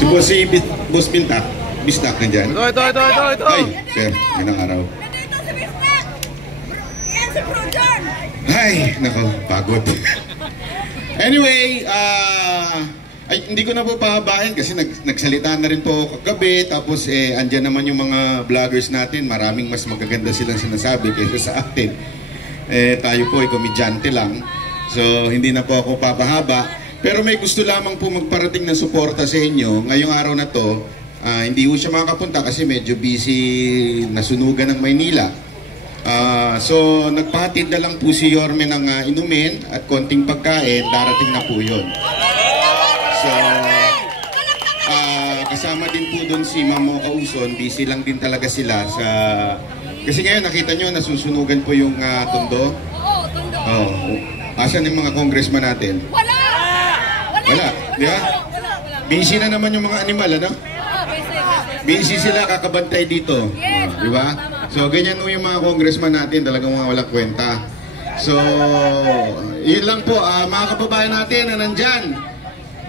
Si Boss Pinta, Bistak nandyan. Ito. Ay, sir, ganang araw. Nandito si Bistak! Yan si Projan! Ay, nako, pagod. Anyway, ay, hindi ko na po pahabain kasi nagsalita na rin po kagabi. Tapos andyan naman yung mga vloggers natin. Maraming mas magaganda silang sinasabi kaysa sa atin. Tayo po ay komedyante lang. So, hindi na po ako papahaba. Pero may gusto lamang po magparating ng suporta sa inyo. Ngayong araw na to, hindi po siya makakapunta kasi medyo busy nasunugan ng Maynila. So, nagpahatid na lang po si Yorme ng inumin at konting pagkain. Darating na po yun. So, kasama din po doon si Mamo Kauson. Busy lang din talaga sila sa... Kasi ngayon nakita nyo, nasusunugan po yung tondo. Oo, tondo. Asan yung mga congressman natin? Wala, di ba? Busy na naman yung mga animal, ano? Busy sila kakabantay dito. Di ba? So, ganyan yung mga congressman natin, talagang mga walang kwenta. So, yun lang po, mga kababayan natin na nandyan.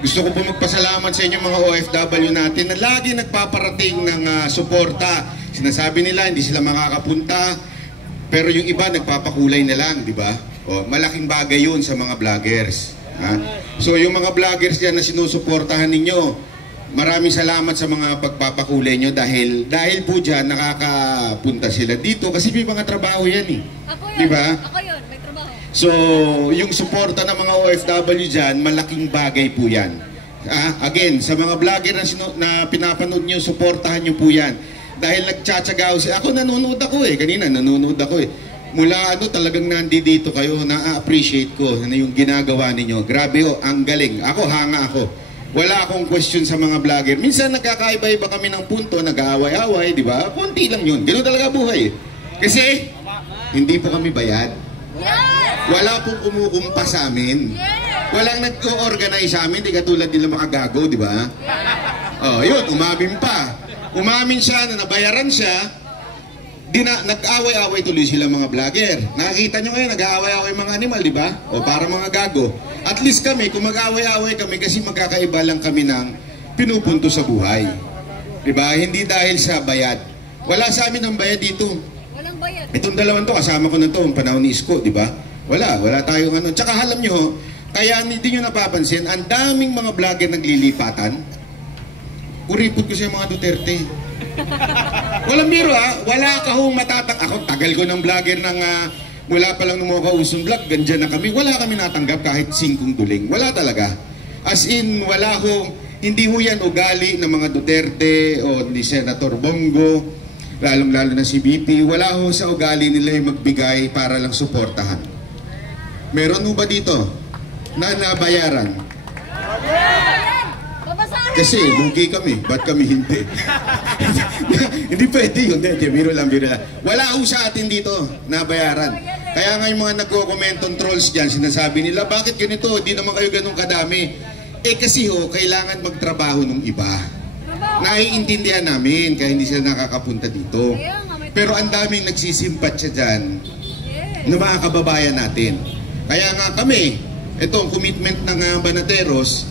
Gusto ko po magpasalamat sa inyo mga OFW natin na lagi nagpaparating ng suporta. Sinasabi nila hindi sila makakapunta, pero yung iba nagpapakulay na lang, di ba? Malaking bagay yun sa mga vloggers. So yung mga vloggers yan na sinusuportahan ninyo, maraming salamat sa mga pagpapakulay nyo dahil po dyan nakakapunta sila dito kasi may mga trabaho yan eh. Ako yun, diba? Ako yun, may trabaho. So yung suporta ng mga OFW dyan, malaking bagay po yan. Again, sa mga vlogger na pinapanood nyo, suportahan nyo po yan. Dahil nagtsatsaga sila. Ako nanonood ako kanina nanonood ako Mula talagang nandito kayo, na-appreciate ko na yung ginagawa ninyo. Grabe ang galing. Ako, hanga ako. Wala akong question sa mga vlogger. Minsan nagkakaiba-iba kami ng punto, nag-aaway-away, di ba? Konti lang yun. Ganoon talaga buhay. Kasi, hindi po kami bayad. Wala pong kumukumpa sa amin. Walang nag-organize sa amin, di katulad nila makagago, di ba? Yun, umamin pa. Umamin siya na nabayaran siya. Nag-away-away tuloy sila mga vlogger. Nakikita nyo ngayon, nag-aaway-away mga animal, di ba? Para mga gago. At least kami, kung mag-aaway-away kami, kasi magkakaiba lang kami ng pinupunto sa buhay. Di ba? Hindi dahil sa bayad. Wala sa amin ang bayad dito. Walang bayad. Itong dalawang to, kasama ko na to, ang panahon ni Isko, di ba? Wala tayong ano. Tsaka alam nyo, kaya hindi nyo napapansin, ang daming mga vlogger naglilipatan. Kuripot ko sa mga Duterte. Walang biro wala ka hong matatang. Ako tagal ko ng vlogger ng mula pa lang nung mga kausong vlog, ganyan na kami. Wala kami natanggap kahit 5 duling. Wala talaga. As in, wala hong, hindi ho yan ugali ng mga Duterte o ni Senator Bongo, lalong-lalo na si BP. Wala ho sa ugali nila yung magbigay para lang suportahan. Meron ho ba dito na nabayaran? Kasi lugi kami, ba't kami hindi? Hindi pwede yun, biro lang. Wala ho sa atin dito, nabayaran. Kaya nga yung mga nagko-comment trolls dyan, sinasabi nila, bakit ganito, di naman kayo ganun kadami. Kasi kailangan magtrabaho ng iba. Naiintindihan namin, kaya hindi sila nakakapunta dito. Pero ang daming nagsisimpat siya dyan, ng mga kababayan natin. Kaya nga kami, itong commitment ng Banateros,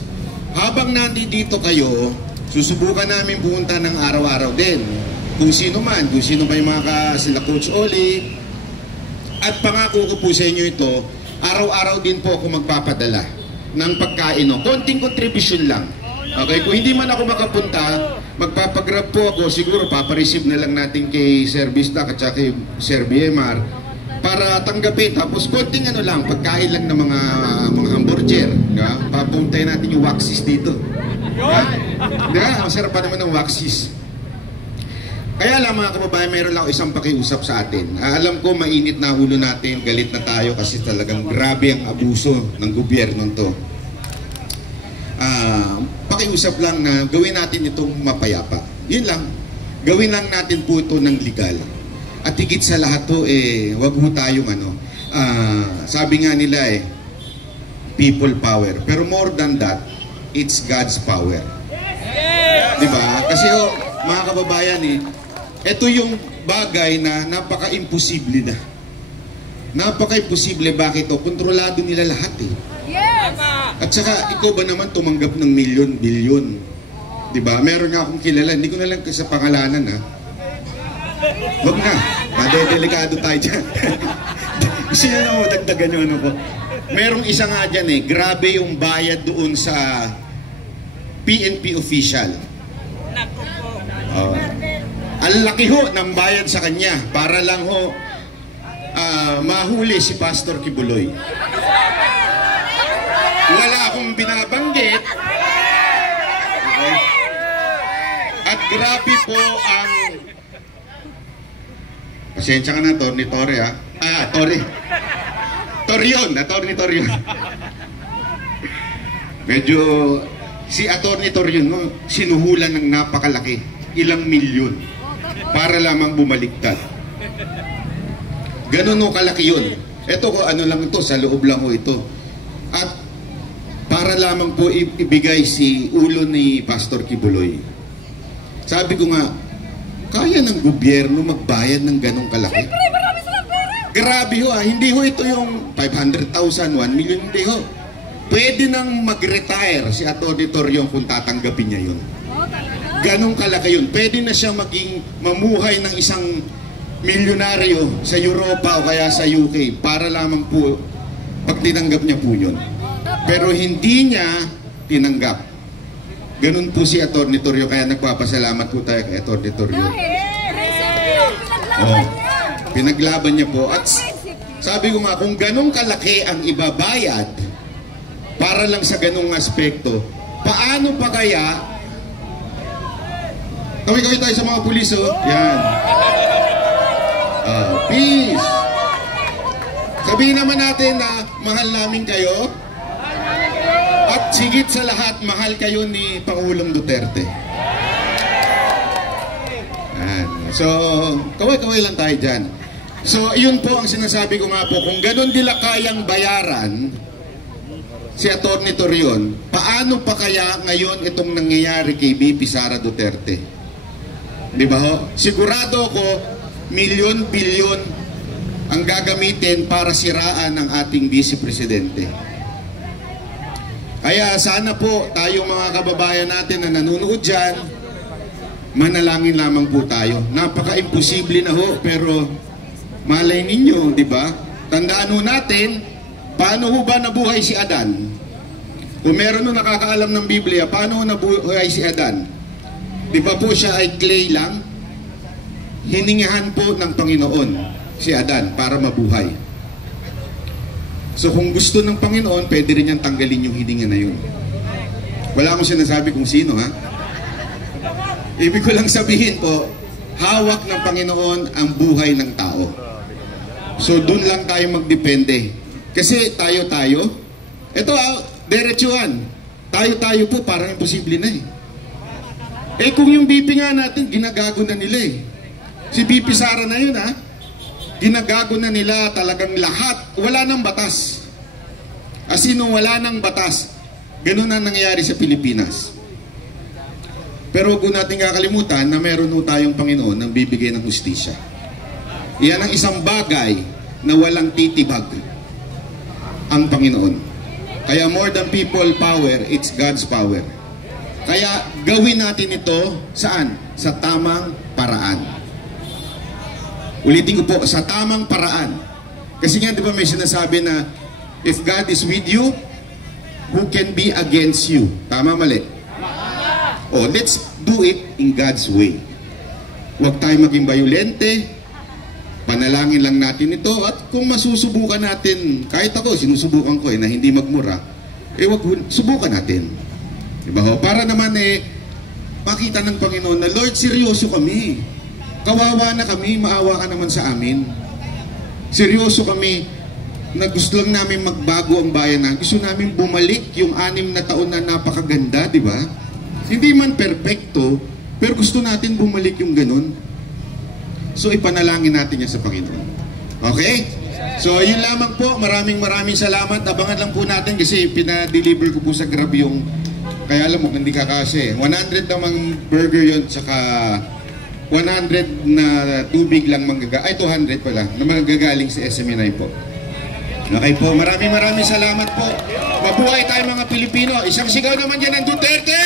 habang nandito kayo, susubukan namin pumunta ng araw-araw din. Kung sino man yung mga sila Coach Oli. At pangako ko po sa inyo ito, araw-araw din po ako magpapadala ng pagkain. Konting contribution lang. Okay, kung hindi man ako makapunta, magpapagrab po ako. Siguro papareceive na lang natin kay Sir Bistak at kay Sir BMR para tanggapin. Tapos konting lang, pagkain lang ng mga hamburger. Diba? Papuntay natin yung waxis dito. Diba? Masarap pa naman ng waxis. Kaya lang mga kababayan, mayroon lang isang pakiusap sa atin. Alam ko mainit na ulo natin, galit na tayo kasi talagang grabe ang abuso ng gobyerno to. Pakiusap lang na gawin natin itong mapayapa. Yun lang. Gawin lang natin po ito ng legal. At higit sa lahat to, wag mo tayong sabi nga nila people power. Pero more than that, it's God's power. Diba? Kasi mga kababayan ito yung bagay na napaka-imposible na. Napaka-imposible. Bakit to? Kontrolado nila lahat Yes! At saka, ikaw ba naman tumanggap ng milyon, bilyon? Diba? Meron nga akong kilala, hindi ko na lang sa pangalanan ha. Huwag na, madedelikado tayo dyan. Gusto nyo na mo, dagdagan yung ano ko. Merong isa nga dyan eh, grabe yung bayad doon sa PNP official. Ang laki ho ng bayad sa kanya para lang ho mahuli si Pastor Kibuloy. Wala akong binabanggit. Okay. At grabe po ang... Pasensya ka na, Atty. Torre ha. Torion, Atty. Torion. Medyo... Si Atty. Torion, no, sinuhulan ng napakalaki. Ilang milyon. Para lamang bumaliktad. Ganun o kalaki yun. Ito ko ano lang ito, sa loob lang ko ito. At para lamang po ibigay si ulo ni Pastor Kibuloy. Sabi ko nga, kaya ng gobyerno magbayad ng ganong kalaki? Siyempre, marami silang pera. Grabe ho ah, hindi ho ito yung 500,000, 1 million, hindi ho. Pwede nang mag-retire si Atty. Torion kung tatanggapin niya yun. Ganong kalaki yun. Pwede na siya maging mamuhay ng isang milyonaryo sa Europa o kaya sa UK para lamang po pag tinanggap niya po yun. Pero hindi niya tinanggap. Ganun po si Atty. Torion, kaya nagpapasalamat po tayo kay Atty. Torion. Oh, pinaglaban niya po. At sabi ko nga, kung ganong kalaki ang ibabayad para lang sa ganong aspekto, paano pa kaya kaway-kaway tayo sa mga pulis, oh. Yan. Peace. Sabihin naman natin na mahal namin kayo. At sigit sa lahat, mahal kayo ni Pangulong Duterte. Yan. So, kaway-kaway lang tayo dyan. So, yun po ang sinasabi ko nga po. Kung ganun nila kayang bayaran si Atty. Torion, paano pa kaya ngayon itong nangyayari kay BP Sara Duterte? Di ba ho? Sigurado ko, milyon-bilyon ang gagamitin para siraan ng ating Vice Presidente. Kaya sana po tayong mga kababayan natin na nanonood dyan, manalangin lamang po tayo. Napaka-imposible na ho, pero malay ninyo, di ba? Tandaan ho natin, paano ho ba nabuhay si Adan? Kung meron ho nakakaalam ng Biblia, paano ho nabuhay si Adan? Di ba po siya ay clay lang? Hiningahan po ng Panginoon si Adan para mabuhay. So kung gusto ng Panginoon, pwede rin niyang tanggalin yung hininga na yun. Wala akong sinasabi kung sino ha. Ibig ko lang sabihin po, hawak ng Panginoon ang buhay ng tao. So dun lang tayo magdepende. Kasi tayo-tayo, ito diretsuhan. Tayo-tayo po parang imposible na eh. Eh kung yung BP nga natin, ginagago na nila eh. Si BP Sara na yun ha. Ginagago na nila talagang lahat. Wala nang batas. Asino wala nang batas. Ganun na nangyayari sa Pilipinas. Pero kung natin kakalimutan na meron ho tayong Panginoon nang bibigay ng hustisya. Iyan ang isang bagay na walang titibag ang Panginoon. Kaya more than people power, it's God's power. Kaya gawin natin ito saan? Sa tamang paraan. Ulitin ko po, sa tamang paraan. Kasi nga di ba may sinasabi na if God is with you, who can be against you? Tama, mali? Oh, let's do it in God's way. Huwag tayo maging bayolente. Panalangin lang natin ito. At kung masusubukan natin, kahit ako, sinusubukan ko na hindi magmura, wag subukan natin. Diba ho? Para naman makita ng Panginoon na, Lord, seryoso kami. Kawawa na kami, maawa ka naman sa amin. Seryoso kami na gusto lang namin magbago ang bayan na. Gusto namin bumalik yung 6 na taon na napakaganda, di ba? Hindi man perfecto, pero gusto natin bumalik yung ganun. So ipanalangin natin yan sa Panginoon. Okay? So yun lamang po, maraming salamat. Abangan lang po natin kasi pinadeliver ko po sa Grab yung, kaya alam mo, hindi kakasya 100 namang burger yun, tsaka 100 na tubig lang ay 200 pala, na manggagaling sa SMNI po. Okay po, maraming salamat po. Mabuhay tayo mga Pilipino. Isang sigaw naman yan ng Duterte!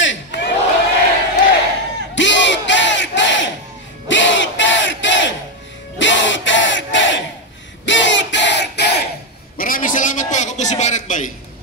po si Banat Bay.